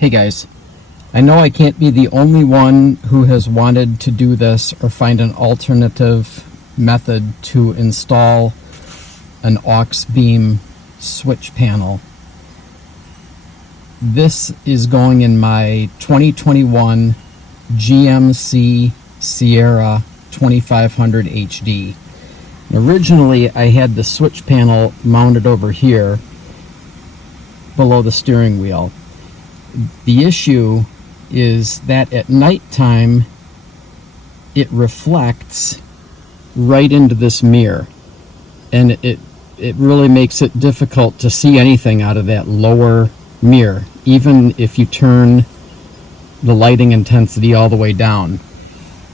Hey guys, I know I can't be the only one who has wanted to do this or find an alternative method to install an Auxbeam switch panel. This is going in my 2021 GMC Sierra 2500 HD. Originally, I had the switch panel mounted over here below the steering wheel. The issue is that at nighttime it reflects right into this mirror, and it really makes it difficult to see anything out of that lower mirror, even if you turn the lighting intensity all the way down.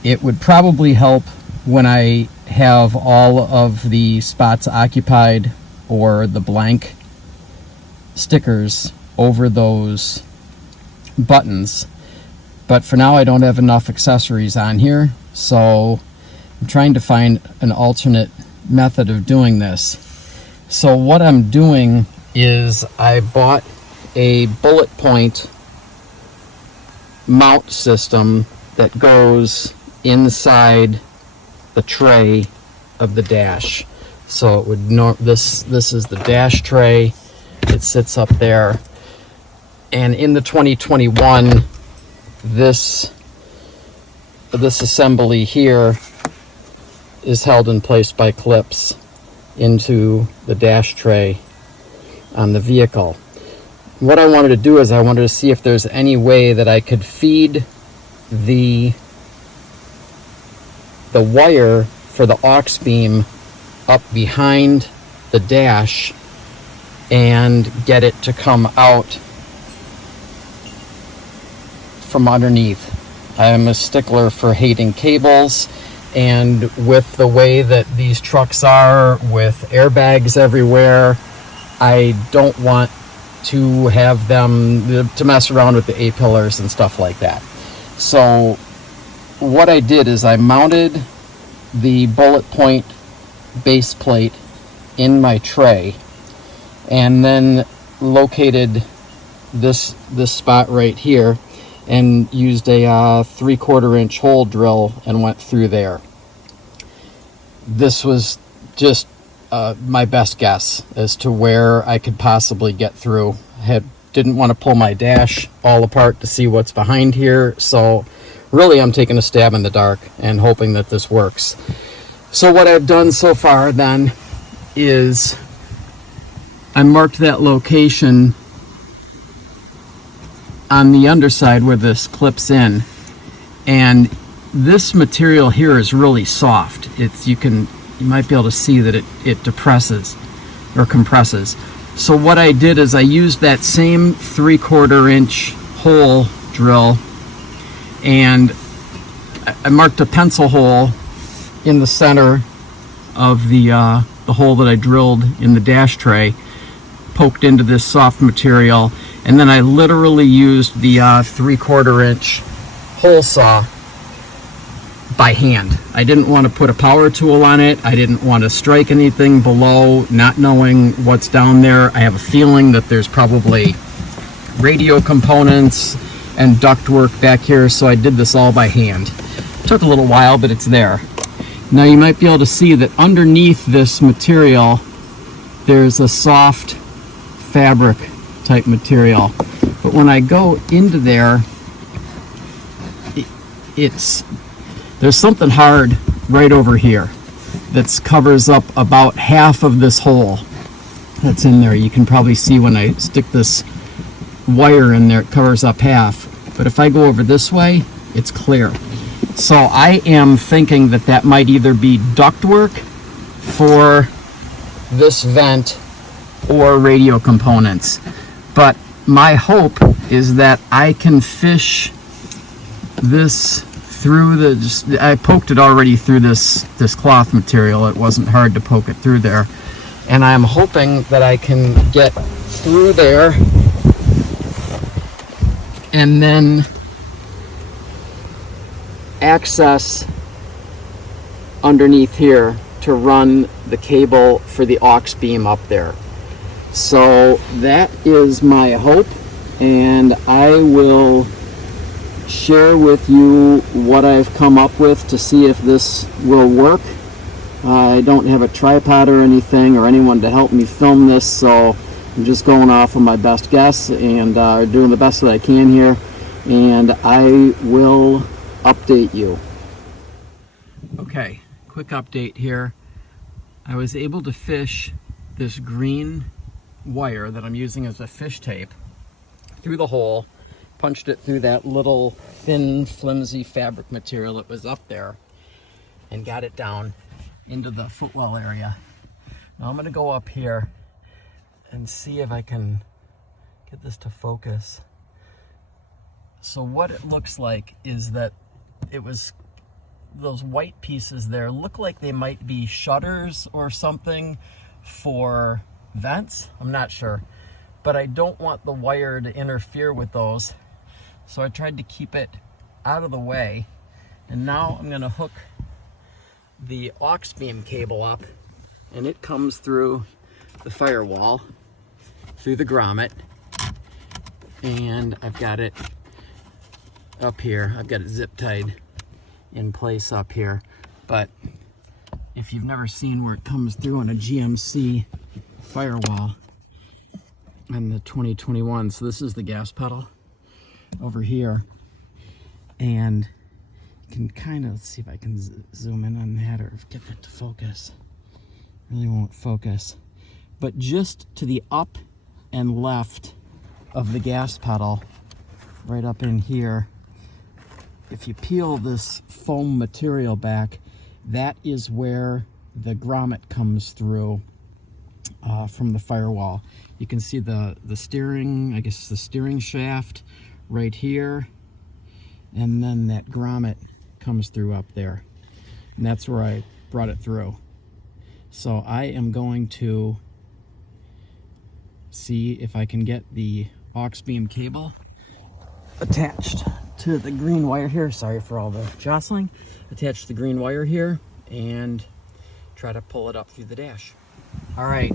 It would probably help when I have all of the spots occupied or the blank stickers over those buttons, but for now I don't have enough accessories on here, so I'm trying to find an alternate method of doing this. So what I'm doing is I bought a Bulletpoint mount system that goes inside the tray of the dash. So it would this is the dash tray. It sits up there. And in the 2021, this assembly here is held in place by clips into the dash tray on the vehicle. What I wanted to do is I wanted to see if there's any way that I could feed the wire for the Auxbeam up behind the dash and get it to come out from underneath. I am a stickler for hating cables, and with the way that these trucks are with airbags everywhere, I don't want to have them to mess around with the A-pillars and stuff like that. So what I did is I mounted the Bulletpoint base plate in my tray and then located this spot right here and used a 3/4 inch hole drill and went through there. This was just my best guess as to where I could possibly get through. Didn't want to pull my dash all apart to see what's behind here, so really I'm taking a stab in the dark and hoping that this works. So what I've done so far then is I marked that location on the underside where this clips in, and this material here is really soft. You might be able to see that it depresses or compresses. So what I did is I used that same 3/4 inch hole drill, and I marked a pencil hole in the center of the hole that I drilled in the dash tray, poked into this soft material, and then I literally used the 3/4 inch hole saw by hand. I didn't want to put a power tool on it. I didn't want to strike anything below, not knowing what's down there. I have a feeling that there's probably radio components and ductwork back here, so I did this all by hand. It took a little while, but it's there. Now you might be able to see that underneath this material there's a soft fabric type material, but when I go into there, there's something hard right over here that covers up about half of this hole that's in there. You can probably see when I stick this wire in there, it covers up half, but if I go over this way, it's clear. So I am thinking that might either be ductwork for this vent or radio components. But my hope is that I can fish this through I poked it already through this cloth material. It wasn't hard to poke it through there. And I'm hoping that I can get through there and then access underneath here to run the cable for the Auxbeam up there. So that is my hope. and I will share with you what I've come up with to see if this will work. I don't have a tripod or anything or anyone to help me film this, so I'm just going off of my best guess and doing the best that I can here, and I will update you. Okay, quick update here. I was able to fish this green wire that I'm using as a fish tape through the hole, punched it through that little thin flimsy fabric material that was up there, and got it down into the footwell area. Now I'm going to go up here and see if I can get this to focus. So what it looks like is that it was those white pieces there look like they might be shutters or something for vents. I'm not sure, but I don't want the wire to interfere with those, so I tried to keep it out of the way. And now I'm going to hook the Auxbeam cable up, and it comes through the firewall, through the grommet, and I've got it up here. I've got it zip tied in place up here. But if you've never seen where it comes through on a GMC firewall on the 2021, so this is the gas pedal over here, and you can kind of see if I can zoom in on that or get that to focus. Really won't focus, but just to the up and left of the gas pedal, right up in here, if you peel this foam material back, that is where the grommet comes through from the firewall. You can see the steering, I guess the steering shaft right here, and then that grommet comes through up there, and that's where I brought it through. So I am going to see if I can get the Auxbeam cable attached to the green wire here. Sorry for all the jostling. Attach the green wire here and try to pull it up through the dash. All right,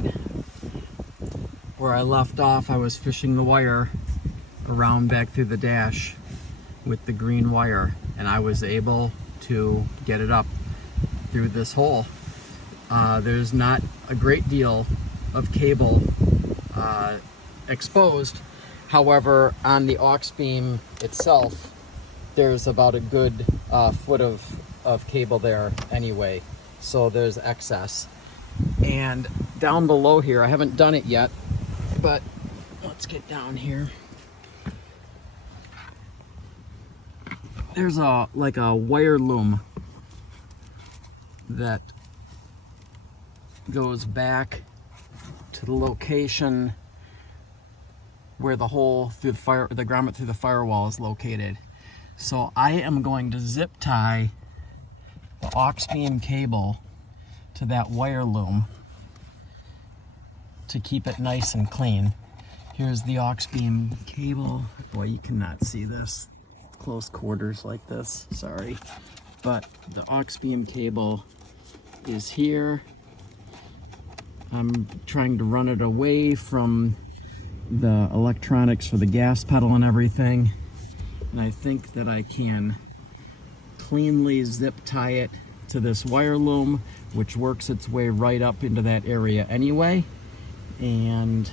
where I left off, I was fishing the wire around back through the dash with the green wire, and I was able to get it up through this hole. There's not a great deal of cable exposed. However, on the Auxbeam itself, there's about a good foot of cable there anyway, so there's excess. And down below here, I haven't done it yet, but let's get down here. There's like a wire loom that goes back to the location where the hole through the grommet through the firewall is located. So I am going to zip tie the Auxbeam cable to that wire loom to keep it nice and clean. Here's the Auxbeam cable. Boy, you cannot see this close quarters like this, sorry. But the Auxbeam cable is here. I'm trying to run it away from the electronics for the gas pedal and everything, and I think that I can cleanly zip tie it to this wire loom, which works its way right up into that area anyway, and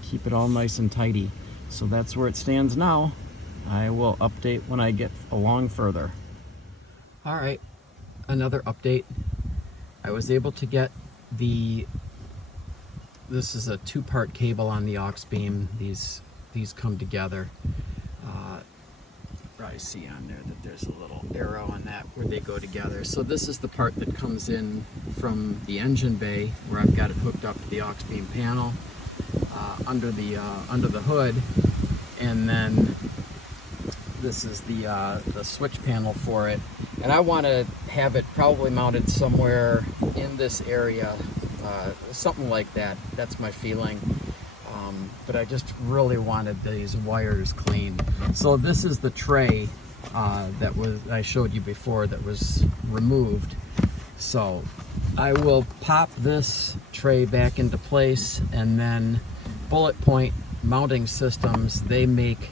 keep it all nice and tidy. So that's where it stands now. I will update when I get along further. All right, another update. I was able to get this is a two-part cable on the Auxbeam. These come together. Probably see on there that there's a little arrow on that where they go together. So this is the part that comes in from the engine bay, where I've got it hooked up to the Auxbeam panel under the hood, and then this is the switch panel for it. And I want to have it probably mounted somewhere in this area, something like that. That's my feeling. But I just really wanted these wires clean. So this is the tray that I showed you before that was removed. So I will pop this tray back into place and then bullet point Mounting Systems, they make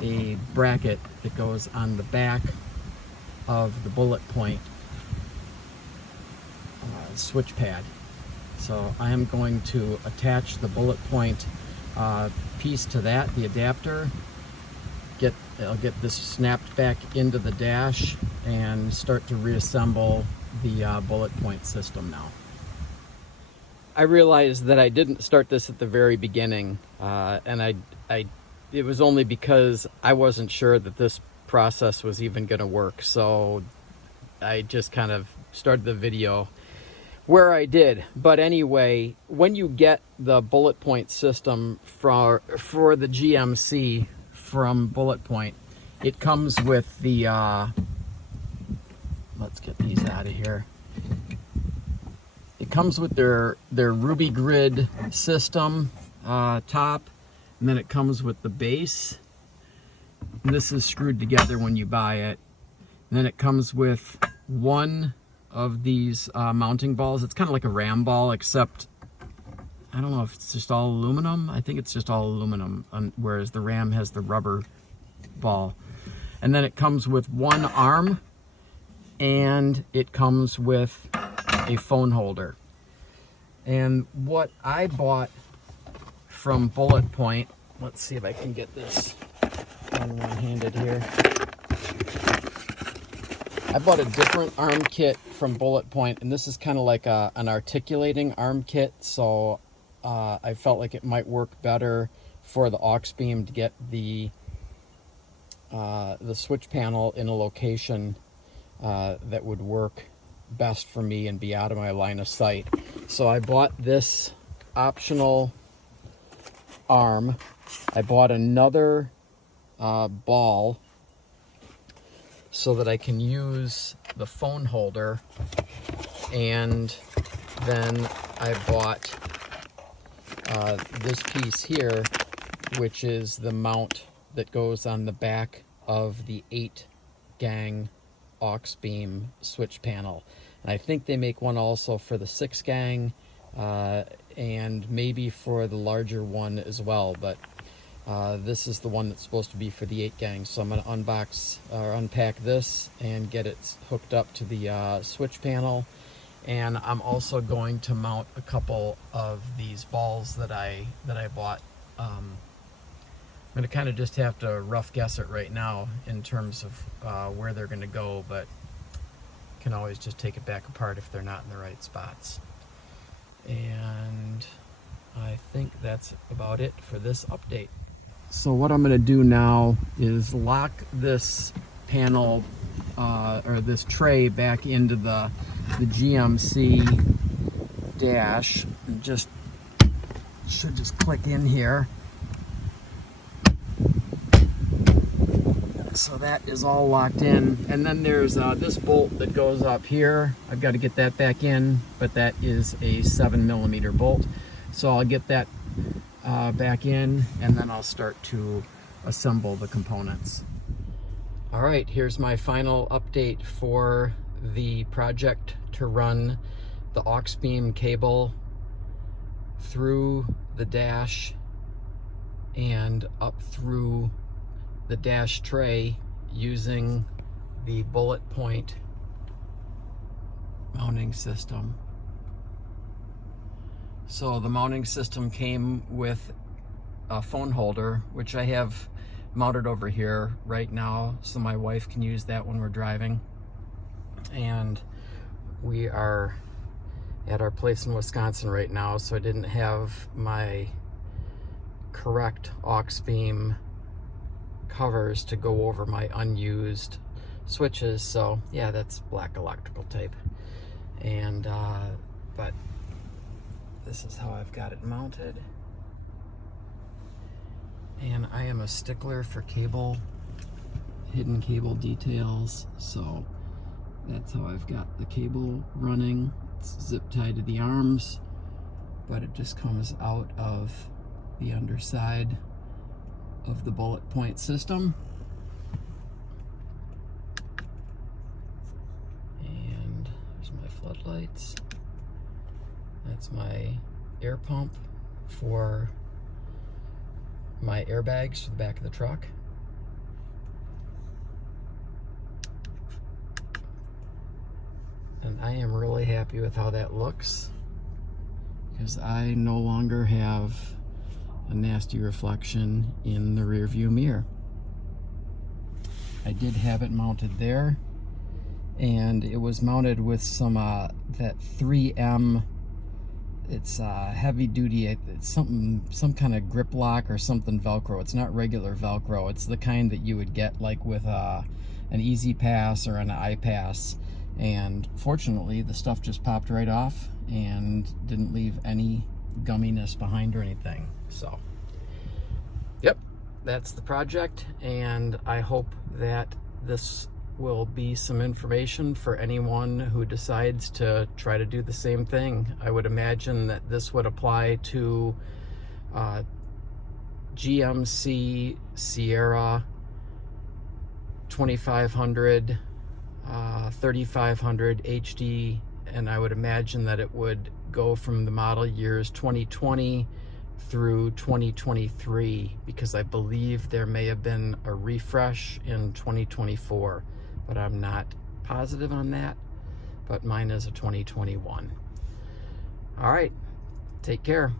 a bracket that goes on the back of the Bulletpoint switch pad. So I am going to attach the Bulletpoint piece to that, the adapter. I'll get this snapped back into the dash and start to reassemble the Bulletpoint system now. I realized that I didn't start this at the very beginning, and it was only because I wasn't sure that this process was even going to work. So I just kind of started the video where I did. But anyway, when you get the Bulletpoint system for the GMC from Bulletpoint, it comes with the let's get these out of here. It comes with their Ruby Grid system top, and then it comes with the base. And this is screwed together when you buy it. And then it comes with one of these mounting balls. It's kind of like a ram ball, except I don't know if it's just all aluminum. I think it's just all aluminum, whereas the ram has the rubber ball. And then it comes with one arm, and it comes with a phone holder. And what I bought from Bulletpoint, let's see if I can get this on one-handed here. I bought a different arm kit from Bulletpoint, and this is kind of like an articulating arm kit, so I felt like it might work better for the Auxbeam to get the switch panel in a location that would work best for me and be out of my line of sight. So I bought this optional arm. I bought another ball so that I can use the phone holder, and then I bought this piece here, which is the mount that goes on the back of the 8-gang Auxbeam switch panel. And I think they make one also for the 6-gang and maybe for the larger one as well, but this is the one that's supposed to be for the 8-gang. So I'm going to unpack this and get it hooked up to the switch panel. And I'm also going to mount a couple of these balls that I bought. I'm going to kind of just have to rough guess it right now in terms of where they're going to go, but can always just take it back apart if they're not in the right spots. And I think that's about it for this update. So what I'm going to do now is lock this panel or this tray back into the GMC dash, and should just click in here. So that is all locked in, and then there's this bolt that goes up here. I've got to get that back in, but that is a 7mm bolt. So I'll get that back in, and then I'll start to assemble the components. All right, here's my final update for the project to run the Auxbeam cable through the dash and up through the dash tray using the Bulletpoint mounting system. So the mounting system came with a phone holder, which I have mounted over here right now so my wife can use that when we're driving. And we are at our place in Wisconsin right now, so I didn't have my correct Auxbeam covers to go over my unused switches. So yeah, that's black electrical tape. And but this is how I've got it mounted. And I am a stickler for hidden cable details, so that's how I've got the cable running. It's zip tied to the arms, but it just comes out of the underside of the Bulletpoint system. And there's my floodlights. That's my air pump for my airbags to the back of the truck. And I am really happy with how that looks, because I no longer have a nasty reflection in the rear view mirror. I did have it mounted there, and it was mounted with some that 3M, it's heavy duty, it's some kind of grip lock or something Velcro. It's not regular Velcro, it's the kind that you would get like with an Easy Pass or an iPass. And fortunately the stuff just popped right off and didn't leave any gumminess behind or anything. So yep, that's the project, and I hope that this will be some information for anyone who decides to try to do the same thing. I would imagine that this would apply to GMC Sierra 2500, 3500 HD, and I would imagine that it would go from the model years 2020 through 2023, because I believe there may have been a refresh in 2024, but I'm not positive on that. But mine is a 2021. All right, take care.